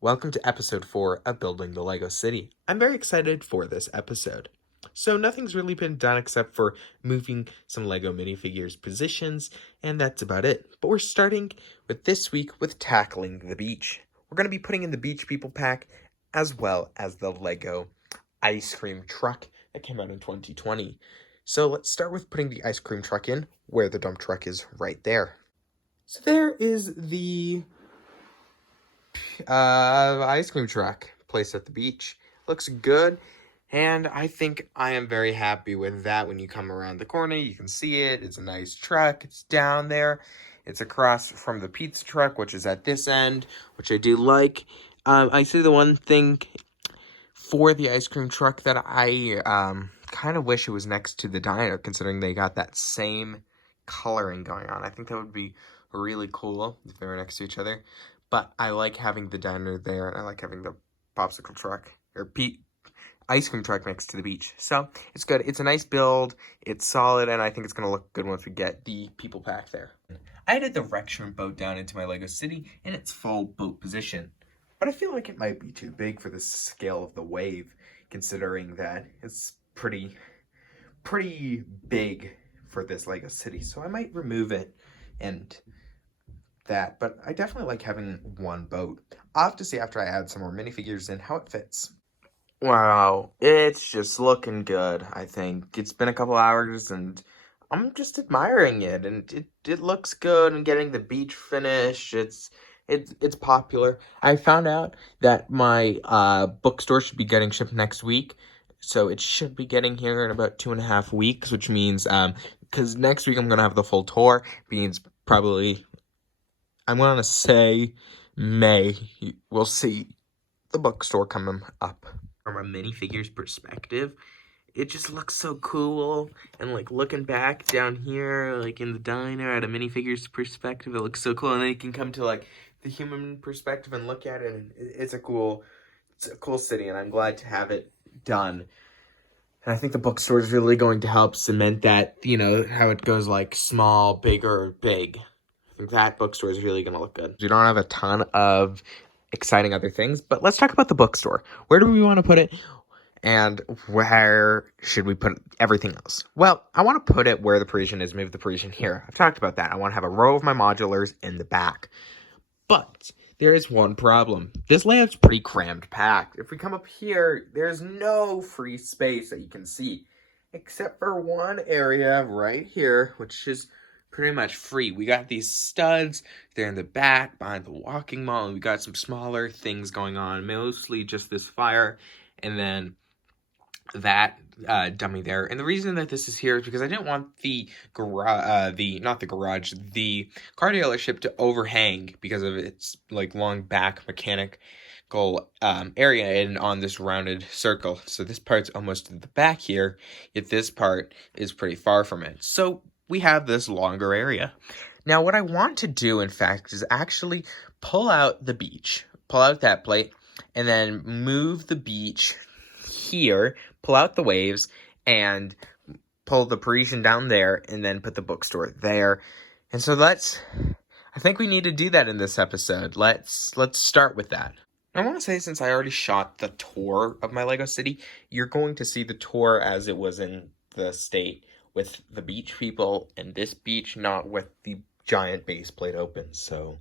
Welcome to episode 4 of Building the Lego City. I'm very excited for this episode. So, nothing's really been done except for moving some Lego minifigures positions, and that's about it. But we're starting with this week with tackling the beach. We're going to be putting in the Beach People pack as well as the Lego ice cream truck that came out in 2020. So, let's start with putting the ice cream truck in where the dump truck is right there. So, there is the ice cream truck placed at the beach. Looks good, and I think I am very happy with that. When you come around the corner, you can see it. It's a nice truck. It's down there. It's across from the pizza truck, which is at this end, which I do like. I see the one thing for the ice cream truck that I kind of wish it was next to the diner, considering they got that same coloring going on. I think that would be really cool if they were next to each other. But I like having the diner there, and I like having the popsicle truck, or ice cream truck next to the beach. So, it's good. It's a nice build. It's solid, and I think it's going to look good once we get the people pack there. I added the Rec Shrimp boat down into my Lego City in its full boat position. But I feel like it might be too big for the scale of the wave, considering that it's pretty big for this Lego City. So I might remove it and that, but I definitely like having one boat. I'll have to see after I add some more minifigures in how it fits. Wow, it's just looking good, I think. It's been a couple hours and I'm just admiring it, and it looks good, and getting the beach finish, it's popular. I found out that my bookstore should be getting shipped next week, so it should be getting here in about 2.5 weeks, which means because next week I'm gonna have the full tour, means probably I'm gonna say May. We'll see the bookstore coming up. From a minifigures perspective, it just looks so cool. And like looking back down here, like in the diner at a minifigures perspective, it looks so cool. And then you can come to like the human perspective and look at it, and it's a cool city. And I'm glad to have it done. And I think the bookstore is really going to help cement that, how it goes like small, bigger, big. I think that bookstore is really going to look good. We don't have a ton of exciting other things, but let's talk about the bookstore. Where do we want to put it? And where should we put everything else? Well, I want to put it where the Parisian is, move the Parisian here. I've talked about that. I want to have a row of my modulars in the back. But there is one problem. This layout's pretty crammed packed. If we come up here, there's no free space that you can see, except for one area right here, which is pretty much free. We got these studs. They're in the back behind the walking mall, and we got some smaller things going on, mostly just this fire, and then that dummy there. And the reason that this is here is because I didn't want the car dealership to overhang because of its like long back mechanical area and on this rounded circle. So this part's almost to the back here, yet this part is pretty far from it. So we have this longer area. Now what I want to do, in fact, is actually pull out the beach, pull out that plate, and then move the beach here, pull out the waves, and pull the Parisian down there, and then put the bookstore there. And so I think we need to do that in this episode. Let's start with that. I want to say, since I already shot the tour of my Lego City, you're going to see the tour as it was in the state, with the beach people and this beach, not with the giant base plate open. So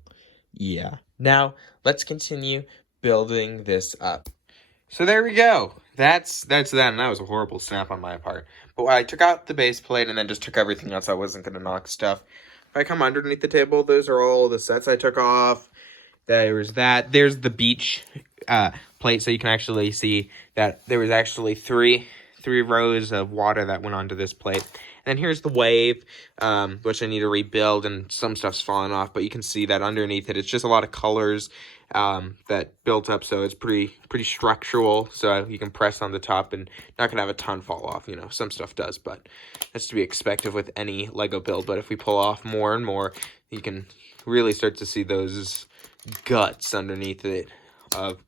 yeah. Now let's continue building this up. So there we go. That's that, and that was a horrible snap on my part. But I took out the base plate and then just took everything else. I wasn't going to knock stuff. If I come underneath the table, those are all the sets I took off. There's that. There's the beach plate, so you can actually see that there was actually three rows of water that went onto this plate. And then here's the wave, which I need to rebuild, and some stuff's falling off, but you can see that underneath it, it's just a lot of colors that built up, so it's pretty structural, so you can press on the top and not gonna have a ton fall off. Some stuff does, but that's to be expected with any Lego build. But if we pull off more and more, you can really start to see those guts underneath it of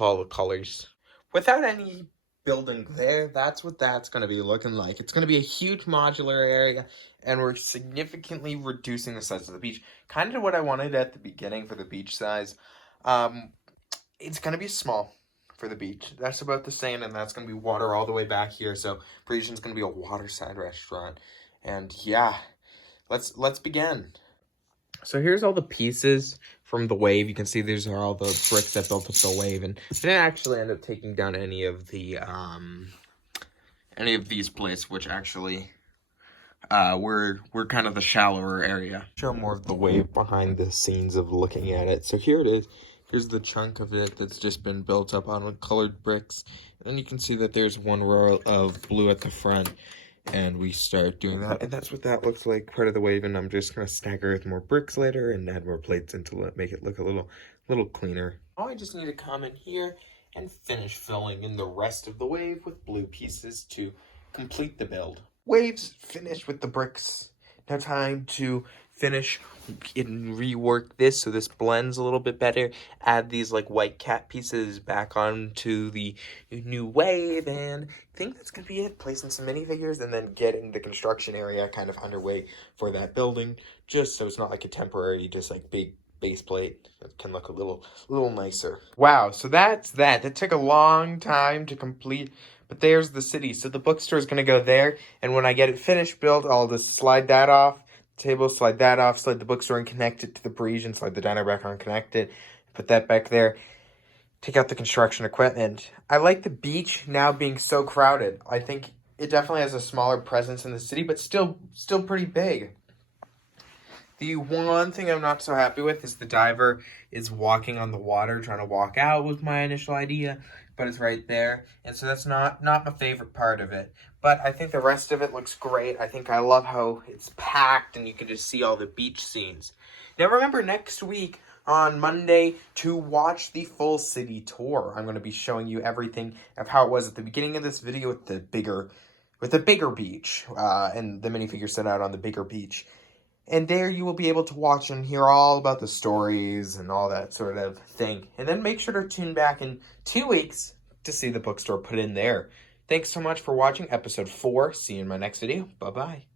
all the colors. Without any building there, that's what that's going to be looking like. It's going to be a huge modular area, and we're significantly reducing the size of the beach. Kind of what I wanted at the beginning for the beach size. It's going to be small for the beach. That's about the same, and that's going to be water all the way back here. So Parisian's going to be a waterside restaurant. And yeah, let's begin. So here's all the pieces from the wave. You can see these are all the bricks that built up the wave, and I didn't actually end up taking down any of these plates, which actually we're kind of the shallower area. Show more of the wave behind the scenes of looking at it. So here it is. Here's the chunk of it that's just been built up on colored bricks. And then you can see that there's one row of blue at the front. And we start doing that. And that's what that looks like, part of the wave. And I'm just going to stagger with more bricks later and add more plates in to make it look a little cleaner. Now I just need to come in here and finish filling in the rest of the wave with blue pieces to complete the build. Waves finished with the bricks. Now time to finish and rework this so this blends a little bit better. Add these like white cat pieces back onto the new wave, and I think that's gonna be it. Placing some minifigures and then getting the construction area kind of underway for that building, just so it's not like a temporary, just like big base plate. It can look a little nicer. Wow, so that's that. It took a long time to complete, but there's the city. So the bookstore is going to go there, and when I get it finished built, I'll just slide that off the table, slide that off, slide the bookstore and connect it to the Parisian, slide the diner back on, connect it, put that back there, take out the construction equipment. I like the beach now being so crowded. I think it definitely has a smaller presence in the city, but still pretty big. The one thing I'm not so happy with is the diver is walking on the water, trying to walk out was my initial idea, but it's right there. And so that's not my favorite part of it. But I think the rest of it looks great. I think I love how it's packed and you can just see all the beach scenes. Now remember, next week on Monday to watch the full city tour. I'm going to be showing you everything of how it was at the beginning of this video with the bigger beach and the minifigure set out on the bigger beach. And there you will be able to watch and hear all about the stories and all that sort of thing. And then make sure to tune back in 2 weeks to see the bookstore put in there. Thanks so much for watching episode 4. See you in my next video. Bye-bye.